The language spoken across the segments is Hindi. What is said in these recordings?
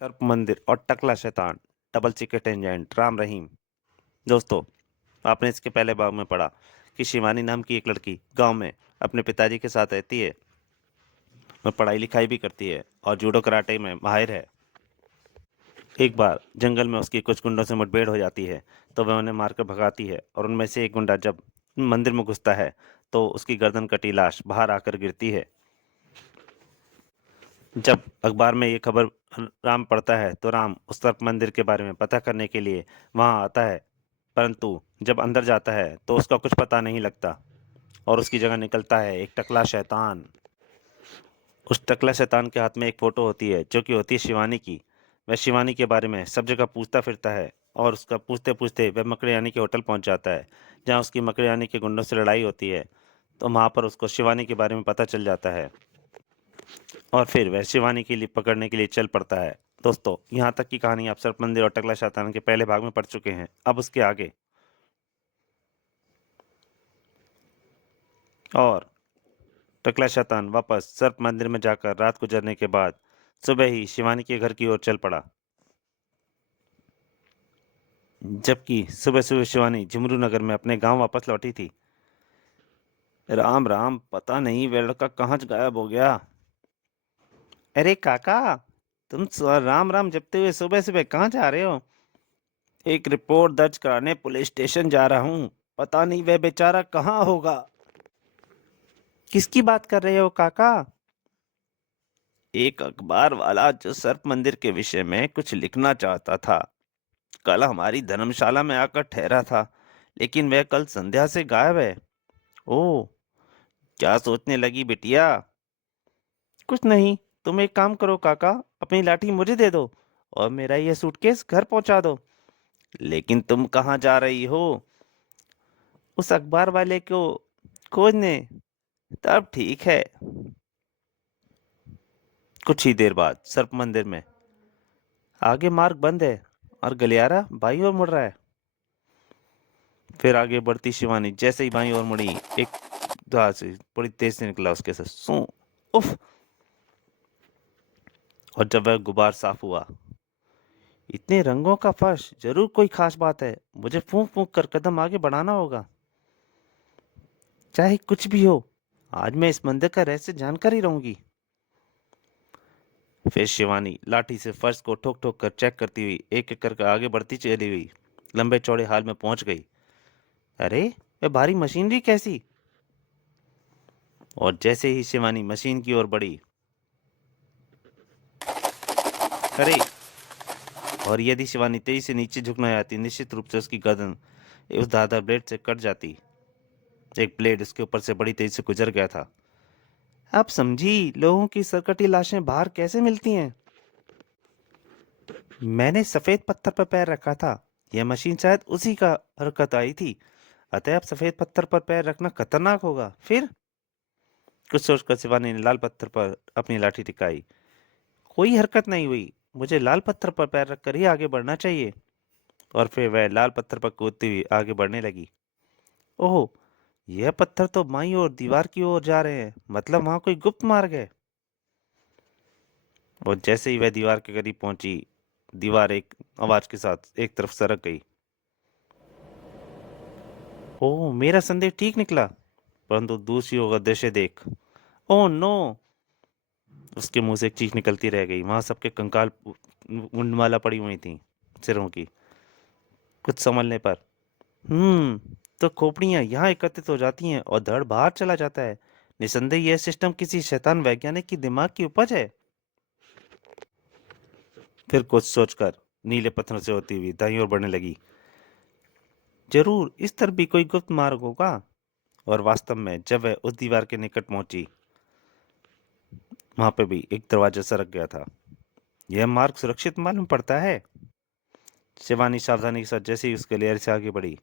सर्प मंदिर और टकला शैतान, डबल चिकेट एजेंट राम रहीम। दोस्तों, आपने इसके पहले भाग में पढ़ा कि शिवानी नाम की एक लड़की गांव में अपने पिताजी के साथ रहती है और पढ़ाई लिखाई भी करती है और जूडो कराटे में माहिर है। एक बार जंगल में उसकी कुछ गुंडों से मुठभेड़ हो जाती है, तो वह उन्हें मारकर भगाती है और उनमें से एक गुंडा जब मंदिर में घुसता है तो उसकी गर्दन कटी लाश बाहर आकर गिरती है। जब अखबार में ये खबर राम पढ़ता है तो राम उस सर्प मंदिर के बारे में पता करने के लिए वहां आता है, परंतु जब अंदर जाता है तो उसका कुछ पता नहीं लगता और उसकी जगह निकलता है एक टकला शैतान। उस टकला शैतान के हाथ में एक फोटो होती है जो कि होती है शिवानी की। वह शिवानी के बारे में सब जगह पूछता फिरता है और उसका पूछते पूछते वह मकड़ियानी के होटल पहुंच जाता है, जहां उसकी मकड़ियानी के गुंडों से लड़ाई होती है। तो वहां पर उसको शिवानी के बारे में पता चल जाता है और फिर वह शिवानी के लिए पकड़ने के लिए चल पड़ता है। दोस्तों, यहाँ तक की कहानी आप सर्प मंदिर और टकला शैतान के पहले भाग में पढ़ चुके हैं। अब उसके आगे और टकला शैतान वापस सर्प मंदिर में जाकर रात गुजरने के बाद सुबह ही शिवानी के घर की ओर चल पड़ा। जबकि सुबह सुबह शिवानी झुमरू नगर में अपने गांव वापस लौटी थी। राम राम, पता नहीं वह लड़का कहाँ गायब हो गया। अरे काका, तुम राम राम जपते हुए सुबह सुबह कहाँ जा रहे हो? एक रिपोर्ट दर्ज कराने पुलिस स्टेशन जा रहा हूँ। पता नहीं वह बेचारा कहाँ होगा। किसकी बात कर रहे हो काका? एक अखबार वाला जो सर्प मंदिर के विषय में कुछ लिखना चाहता था। कल हमारी धर्मशाला में आकर ठहरा था, लेकिन वह कल संध्या से गायब है। ओह, क्या सोचने लगी बिटिया? कुछ नहीं। तुम एक काम करो काका, अपनी लाठी मुझे दे दो और मेरा यह सूटकेस घर पहुंचा दो। लेकिन तुम कहाँ जा रही हो? उस अखबार वाले को खोजने। तब ठीक है। कुछ ही देर बाद सर्प मंदिर में आगे मार्ग बंद है और गलियारा बाई ओर मुड़ रहा है। फिर आगे बढ़ती शिवानी जैसे ही बाई ओर मुड़ी, एक द्वार से बड़ी तेज से निकला उसके साथ सू। उफ। और जब वह गुबार साफ हुआ, इतने रंगों का फर्श, जरूर कोई खास बात है। मुझे फूंक फूंक कर कदम आगे बढ़ाना होगा, चाहे कुछ भी हो। आज मैं इस मंदिर का रहस्य जानकर ही रहूंगी। फिर शिवानी लाठी से फर्श को ठोक ठोक कर चेक करती हुई एक एक करके आगे बढ़ती चली हुई लंबे चौड़े हाल में पहुंच गई। अरे, वह भारी मशीनरी कैसी? और जैसे ही शिवानी मशीन की ओर बढ़ी, अरे, और यदि शिवानी तेजी से नीचे झुकना जाती, निश्चित रूप से उसकी गर्दन उस धारदार ब्लेड से कट जाती। एक ब्लेड उसके ऊपर से बड़ी तेजी से गुजर गया था। अब समझी लोगों की सरकटी लाशें बाहर कैसे मिलती हैं। मैंने सफेद पत्थर पर पैर रखा था। यह मशीन शायद उसी का हरकत आई थी। अतः अब सफेद पत्थर पर पैर रखना खतरनाक होगा। फिर कुछ सोचकर शिवानी ने लाल पत्थर पर अपनी लाठी टिकाई। कोई हरकत नहीं हुई। मुझे लाल पत्थर पर पैर रखकर ही आगे बढ़ना चाहिए। और फिर वह लाल पत्थर पर कूदती हुई आगे बढ़ने लगी। ओह, यह पत्थर तो बाईं ओर दीवार की ओर जा रहे हैं, मतलब वहां कोई गुप्त मार्ग है। और जैसे ही वह दीवार के करीब पहुंची, दीवार एक आवाज के साथ एक तरफ सरक गई। ओह, मेरा संदेह ठीक निकला। परंतु दूसरी ओर दृश्य देख। Oh no. उसके मुंह से एक चीख निकलती रह गई। वहां सबके कंकाल मुंडमाला पड़ी हुई थी सिरों की। कुछ संभलने पर तो खोपड़ियां यहाँ एकत्रित हो जाती हैं और धड़ बाहर चला जाता है। निसंदेह यह सिस्टम किसी शैतान वैज्ञानिक की दिमाग की उपज है। फिर कुछ सोचकर नीले पत्थरों से होती हुई दाईं ओर बढ़ने लगी। जरूर इस तरफ भी कोई गुप्त मार्ग होगा। और वास्तव में जब वह उस दीवार के निकट पहुंची, वहां पे भी एक दरवाजा सरक गया था। यह मार्ग सुरक्षित मालूम पड़ता है। शिवानी सावधानी के साथ जैसे ही उस गलियारे से आगे बढ़ी,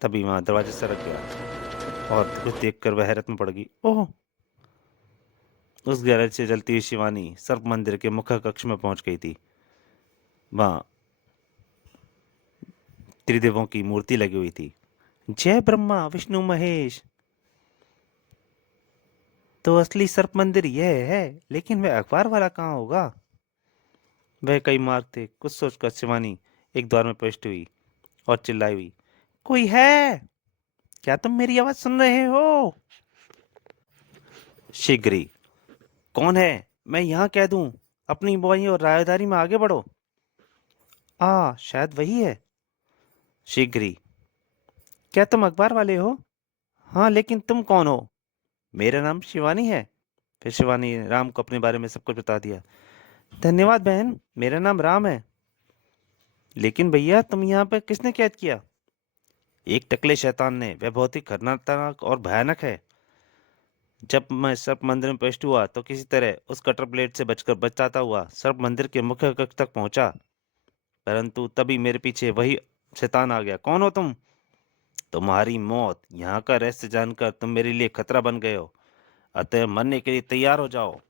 तभी वहां दरवाजा सरक गया और कुछ देखकर वह हैरत में पड़ गई। ओह। उस गैरेज से जलती हुई शिवानी सर्प मंदिर के मुख्य कक्ष में पहुंच गई थी। वहां त्रिदेवों की मूर्ति लगी हुई थी। जय ब्रह्मा विष्णु महेश। तो असली सर्प मंदिर यह है, लेकिन वह अखबार वाला कहाँ होगा? वह कई मार्ग थे। कुछ सोचकर शिवानी एक द्वार में प्रविष्ट हुई और चिल्लाई हुई, कोई है? क्या तुम मेरी आवाज सुन रहे हो? शीघ्र ही, कौन है? मैं यहाँ कह दूं। अपनी बुआई और रायदारी में आगे बढ़ो। शायद वही है। शीघ्र ही, क्या तुम अखबार वाले हो? हाँ, लेकिन तुम कौन हो? मेरा नाम शिवानी है। फिर शिवानी ने राम को अपने बारे में सब कुछ बता दिया। धन्यवाद बहन, मेरा नाम राम है। लेकिन भैया, तुम यहाँ पर किसने कैद किया? एक टकले शैतान ने। वह बहुत ही खतरनाक और भयानक है। जब मैं सर्प मंदिर में प्रविष्ट हुआ तो किसी तरह उस कटर ब्लेड से बचकर बचाता हुआ सर्प मंदिर के मुख्य कक्ष तक पहुंचा, परंतु तभी मेरे पीछे वही शैतान आ गया। कौन हो तुम? तुम्हारी मौत। यहाँ का रहस्य जानकर तुम मेरे लिए खतरा बन गए हो, अतः मरने के लिए तैयार हो जाओ।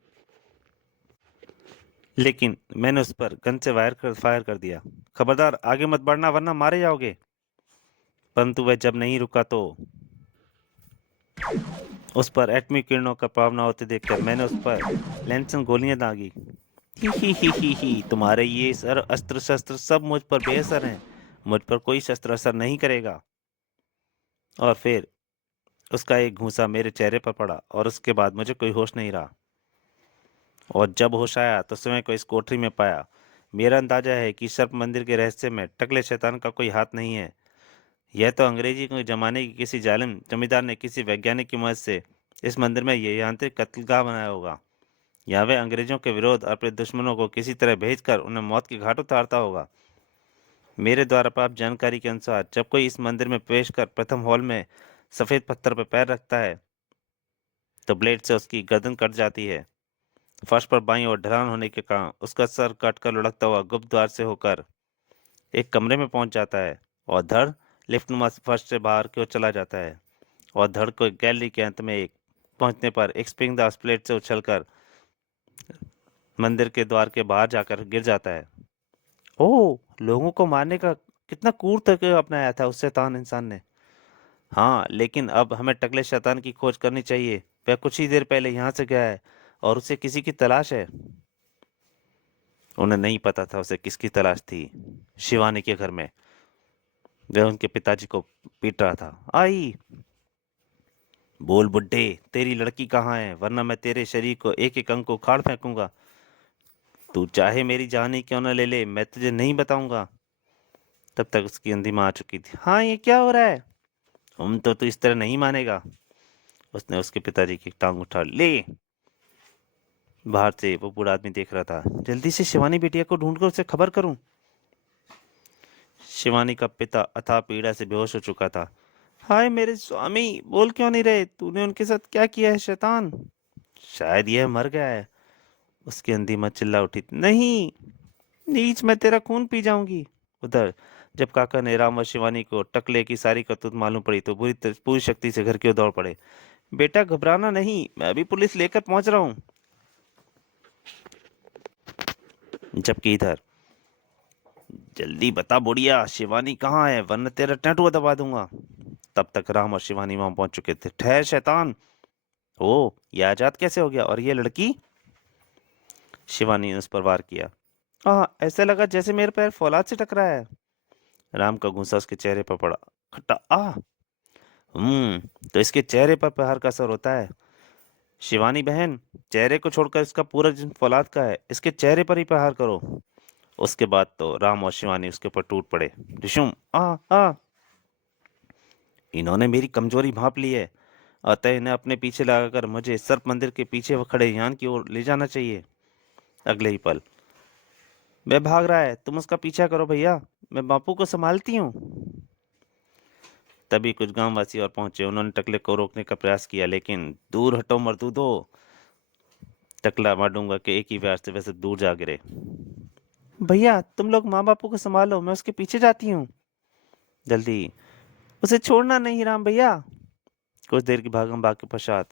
लेकिन मैंने उस पर गन से फायर कर दिया। खबरदार आगे मत बढ़ना वरना मारे जाओगे। परंतु वह जब नहीं रुका तो उस पर एटमी किरणों का प्रभाव न होते देखकर मैंने उस पर लैंसन गोलियां दागी। ही, तुम्हारे ये सर अस्त्र शस्त्र सब मुझ पर बेअसर हैं। मुझ पर कोई शस्त्र असर नहीं करेगा। और फिर उसका एक घूंसा मेरे चेहरे पर पड़ा और उसके बाद मुझे कोई होश नहीं रहा। और जब होश आया तो स्वयं को इस कोठरी में पाया। मेरा अंदाजा है कि सर्प मंदिर के रहस्य में टकले शैतान का कोई हाथ नहीं है। यह तो अंग्रेजी के जमाने की किसी जालिम जमींदार ने किसी वैज्ञानिक की मदद से इस मंदिर में ये यांत्रिक कत्लगाह बनाया होगा, या वह अंग्रेजों के विरोध और अपने दुश्मनों को किसी तरह भेजकर उन्हें मौत की घाट उतारता होगा। मेरे द्वारा प्राप्त जानकारी के अनुसार जब कोई इस मंदिर में प्रवेश कर प्रथम हॉल में सफेद पत्थर पर पैर रखता है तो ब्लेड से उसकी गर्दन कट जाती है। फर्श पर बाईं ओर ढलान होने के कारण उसका सर कटकर लुढ़कता हुआ गुप्त द्वार से होकर एक कमरे में पहुंच जाता है और धड़ लिफ्टनुमा फर्श से बाहर की ओर चला जाता है और धड़ को गैलरी के अंत में एक पहुंचने पर एक स्प्रिंग दास प्लेट से उछलकर मंदिर के द्वार के बाहर जाकर गिर जाता है। ओह, लोगों को मारने का कितना क्रूर तरीका अपनाया था उस शैतान इंसान ने। हाँ, लेकिन अब हमें टकले शैतान की खोज करनी चाहिए। वह कुछ ही देर पहले यहाँ से गया है और उसे किसी की तलाश है। उन्हें नहीं पता था उसे किसकी तलाश थी। शिवानी के घर में। वह उनके पिताजी को पीट रहा था। आई, बोल बुड्ढे, तेरी लड़की कहाँ है, वरना मैं तेरे शरीर को एक एक अंग को उखाड़ फेंकूंगा। तू चाहे मेरी जान ही क्यों न ले ले, मैं तुझे नहीं बताऊंगा। तब तक उसकी अंधी माँ आ चुकी थी। हाँ, ये क्या हो रहा है? हम तो तू इस तरह नहीं मानेगा। उसने उसके पिताजी की टांग उठा ले। बाहर से वो बूढ़ा आदमी देख रहा था। जल्दी से शिवानी बिटिया को ढूंढकर उसे खबर करूं। शिवानी का पिता अथाह पीड़ा से बेहोश हो चुका था। हाय मेरे स्वामी, बोल क्यों नहीं रहे? तूने उनके साथ क्या किया है शैतान? शायद यह मर गया है। उसकी अंधी मां चिल्ला उठी। नहीं, नीच, मैं तेरा खून पी जाऊंगी। उधर जब काका ने राम और शिवानी को टकले की सारी करतूत मालूम पड़ी तो पूरी शक्ति से घर की ओर दौड़ पड़े। बेटा घबराना नहीं, मैं अभी पुलिस लेकर पहुंच रहा हूँ। जबकि इधर, जल्दी बता बुढ़िया, शिवानी कहाँ है, वरना तेरा टैटू दबा दूंगा। तब तक राम और शिवानी वहां पहुंच चुके थे। ठहर शैतान, ओ ये आजाद कैसे हो गया? और ये लड़की? शिवानी ने उस पर वार किया। ऐसा लगा जैसे मेरे पैर फौलाद से टकराया है। राम का गुस्सा उसके चेहरे पर पड़ा। खट्टा तो इसके चेहरे पर प्रहार का असर होता है। शिवानी बहन, चेहरे को छोड़कर इसका पूरा जिस्म फौलाद का है, इसके चेहरे पर ही प्रहार करो। उसके बाद तो राम और शिवानी उसके ऊपर टूट पड़े। डिशुम, आ आ इन्होंने मेरी कमजोरी भांप ली है, अतः इन्हें अपने पीछे लगाकर मुझे सर्प मंदिर के पीछे वो खड़े यान की ओर ले जाना चाहिए। अगले ही पल, वह भाग रहा है, तुम उसका पीछा करो भैया, मैं बापू को संभालती हूँ। तभी कुछ गांववासी और पहुंचे। उन्होंने टकले को रोकने का प्रयास किया, लेकिन दूर हटो मर्दूदो, टकला मारूंगा के एक ही वार से वैसे दूर जा गिरे। भैया तुम लोग माँ बापू को संभालो, मैं उसके पीछे जाती हूँ। जल्दी, उसे छोड़ना नहीं राम भैया। कुछ देर की भागम भाग के पश्चात,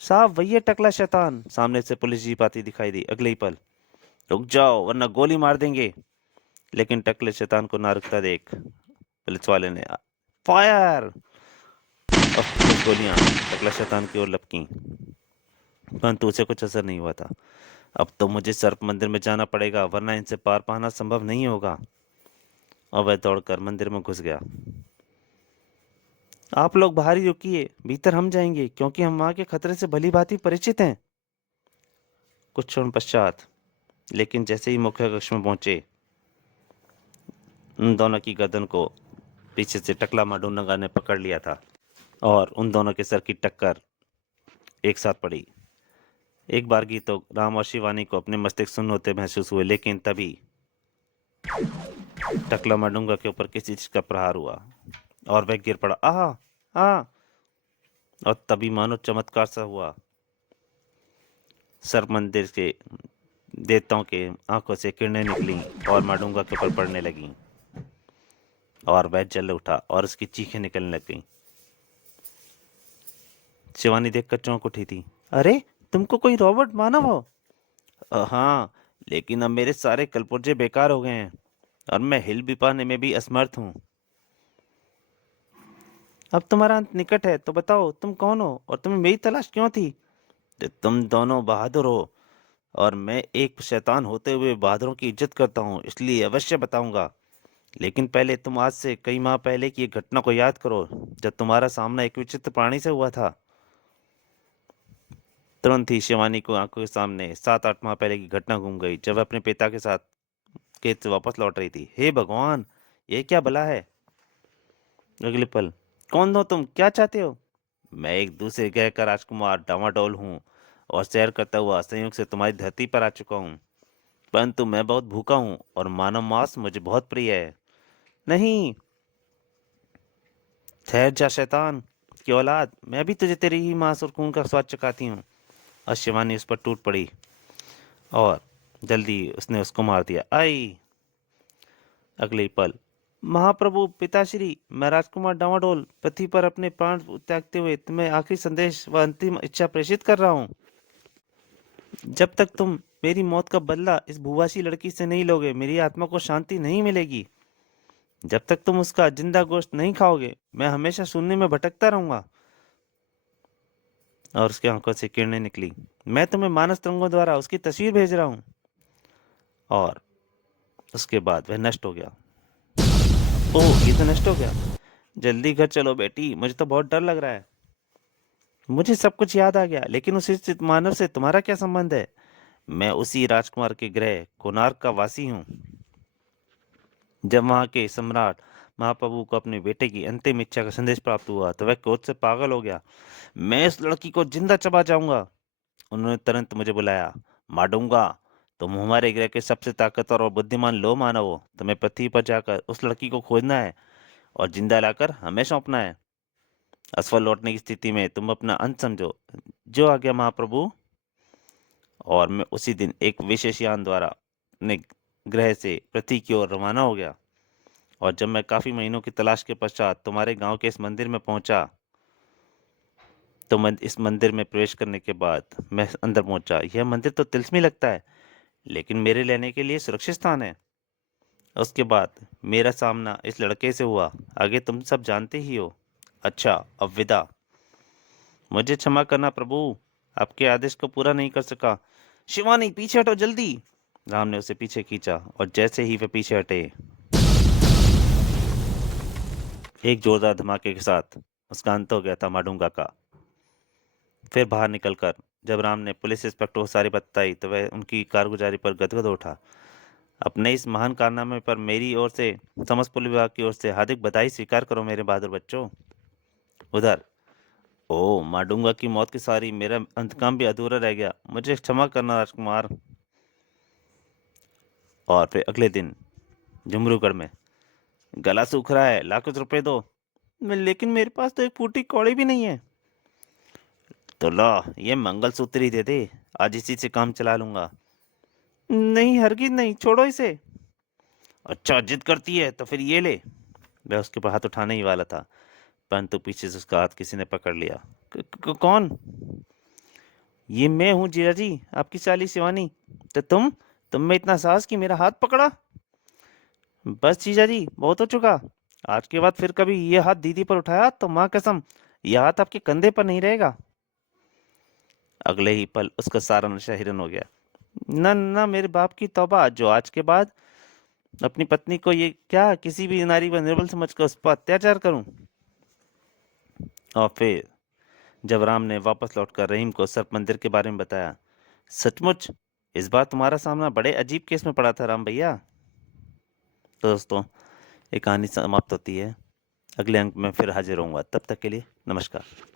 साहब वही है टकला शैतान। सामने से पुलिस जीप आती दिखाई दी। अगले ही पल, रुक जाओ वरना गोली मार देंगे। लेकिन टकले शैतान को ना रुकता देख पुलिस वाले ने फायर, और कुछ गोलियां टकला शैतान की ओर लपकीं, परंतु उसे कुछ असर नहीं हुआ था। अब तो मुझे सर्प मंदिर में जाना पड़ेगा, वरना इनसे पार पाना संभव नहीं होगा। और वह दौड़कर मंदिर में घुस गया। आप लोग बाहर ही रुकिए, भीतर हम जाएंगे, क्योंकि हम वहां के खतरे से भली भांति परिचित हैं। कुछ क्षण पश्चात, लेकिन जैसे ही मुख्य कक्ष में पहुंचे, उन दोनों की गर्दन को पीछे से टकला माडूंगा ने पकड़ लिया था और उन दोनों के सर की टक्कर एक साथ पड़ी। एक बार की तो राम और शिवानी को अपने मस्तिष्क सुन्न होते महसूस हुए, लेकिन तभी टकला माडूंगा के ऊपर किसी चीज का प्रहार हुआ और वह गिर पड़ा। आह आह! और तभी मानो चमत्कार सा हुआ। सर्प मंदिर के देवताओं के आंखों से किरणें निकली और माडूंगा के ऊपर पड़ने लगीं और वह जल उठा और उसकी चीखें निकलने लग गईं। शिवानी देखकर चौंक उठी थी। अरे, तुमको कोई रॉबर्ट मानव हो? हाँ, लेकिन अब मेरे सारे कलपुर्जे बेकार हो गए हैं और मैं हिल भी पाने में भी असमर्थ हूँ। अब तुम्हारा अंत निकट है, तो बताओ तुम कौन हो और तुम्हें मेरी तलाश क्यों थी? तो तुम दोनों बहादुर हो और मैं एक शैतान होते हुए बहादुरों की इज्जत करता हूँ, इसलिए अवश्य बताऊंगा। लेकिन पहले तुम आज से कई माह पहले की एक घटना को याद करो, जब तुम्हारा सामना एक विचित्र प्राणी से हुआ था। तुरंत ही शिवानी को आंखों के सामने 7-8 माह पहले की घटना घूम गई, जब वह अपने पिता के साथ खेत से वापस लौट रही थी। हे भगवान, ये क्या भला है? अगले पल, कौन हो तुम, क्या चाहते हो? मैं एक दूसरे ग्रह का राजकुमार डामाडोल हूँ और सैर करता हुआ संयोग से तुम्हारी धरती पर आ चुका हूँ। परंतु मैं बहुत भूखा हूँ और मानव मांस मुझे बहुत प्रिय है। नहीं, ठहर जा शैतान की औलाद, मैं भी तुझे तेरी ही मांस और खून का स्वाद चखाती हूँ। और शिवानी उस पर टूट पड़ी और जल्दी उसने उसको मार दिया। आई! अगले ही पल, महाप्रभु पिताश्री, मैं राजकुमार डामाडोल पृथ्वी पर अपने प्राण त्यागते हुए तुम्हें आखिरी संदेश व अंतिम इच्छा प्रेषित कर रहा हूँ। जब तक तुम मेरी मौत का बदला इस भूवासी लड़की से नहीं लोगे, मेरी आत्मा को शांति नहीं मिलेगी। जब तक तुम उसका जिंदा गोश्त नहीं खाओगे, मैं हमेशा शून्य में भटकता रहूंगा। और उसकी आंखों से किरणें निकली। मैं तुम्हें मानस तरंगों द्वारा उसकी तस्वीर भेज रहा हूँ। और उसके बाद वह नष्ट हो गया। ओह, ये तो नष्ट हो गया। जल्दी घर चलो बेटी, मुझे तो बहुत डर लग रहा है। मुझे सब कुछ याद आ गया, लेकिन उस स्थित मानव से तुम्हारा क्या संबंध है? मैं उसी राजकुमार के ग्रह कोणार्क का वासी हूँ। जब वहां के सम्राट महाप्रभु को अपने बेटे की अंतिम इच्छा का संदेश प्राप्त हुआ, तो वह क्रोध से पागल हो गया। मैं इस लड़की को जिंदा चबा जाऊंगा। उन्होंने तुरंत मुझे बुलाया। माडूंगा, तुम हमारे ग्रह के सबसे ताकतवर और बुद्धिमान लो मानव हो। तुम्हें पृथ्वी पर जाकर उस लड़की को खोजना है और जिंदा लाकर हमें सौंपना है। असफल लौटने की स्थिति में तुम अपना अंत समझो। जो आ गया महाप्रभु। और मैं उसी दिन एक विशेष यान द्वारा अपने ग्रह से पृथ्वी की ओर रवाना हो गया। और जब मैं काफी महीनों की तलाश के पश्चात तुम्हारे गांव के इस मंदिर में पहुंचा, तो मैं इस मंदिर में प्रवेश करने के बाद मैं अंदर पहुंचा। यह मंदिर तो तिलस्मी लगता है, लेकिन मेरे लेने के लिए सुरक्षित स्थान है। उसके बाद मेरा सामना इस लड़के से हुआ। आगे तुम सब जानते ही हो। अच्छा, अब विदा। मुझे क्षमा करना प्रभु, आपके आदेश को पूरा नहीं कर सका। शिवानी, पीछे हटो जल्दी। राम ने उसे पीछे खींचा और जैसे ही वे पीछे हटे, एक जोरदार धमाके के साथ उसका अंत हो गया था माडूंगा का। फिर बाहर निकलकर जब राम ने पुलिस इंस्पेक्टर को सारी बात बताई, तो वह उनकी कारगुजारी पर गदगद उठा। अपने इस महान कारनामे पर मेरी ओर से, समस्त पुलिस विभाग की ओर से हार्दिक बधाई स्वीकार करो मेरे बहादुर बच्चों। उधर, ओ माडूंगा की मौत के सारी मेरा अंतकाम भी अधूरा रह गया, मुझे क्षमा करना राजकुमार। और फिर अगले दिन झुमरूगढ़ में, गला सूख रहा है, ला कुछ रुपए दो। लेकिन मेरे पास तो एक फूटी कौड़ी भी नहीं है। तो ला, ये मंगलसूत्र ही दे दे, आज इसी से काम चला लूंगा। नहीं, हरगिज नहीं, छोड़ो इसे। अच्छा, जिद करती है तो फिर ये ले। वह उसके ऊपर हाथ उठाने ही वाला था, परंतु पीछे से उसका हाथ किसी ने पकड़ लिया। कौन? ये मैं हूँ जीजा जी, आपकी साली शिवानी। तो तुम में इतना साहस कि मेरा हाथ पकड़ा? बस जीजा जी, बहुत हो चुका। आज के बाद फिर कभी ये हाथ दीदी पर उठाया तो माँ कसम, यह हाथ आपके कंधे पर नहीं रहेगा। अगले ही पल उसका सारा नशा हिरन हो गया। ना ना, मेरे बाप की तौबा, जो आज के बाद अपनी पत्नी को ये क्या किसी भी नारी पर निर्बल समझकर उस पर अत्याचार करूं। और फिर जब राम ने वापस लौटकर रहीम को सर्प मंदिर के बारे में बताया, सचमुच इस बार तुम्हारा सामना बड़े अजीब केस में पड़ा था राम भैया। तो दोस्तों, ये कहानी समाप्त होती है। अगले अंक में फिर हाजिर होऊंगा, तब तक के लिए नमस्कार।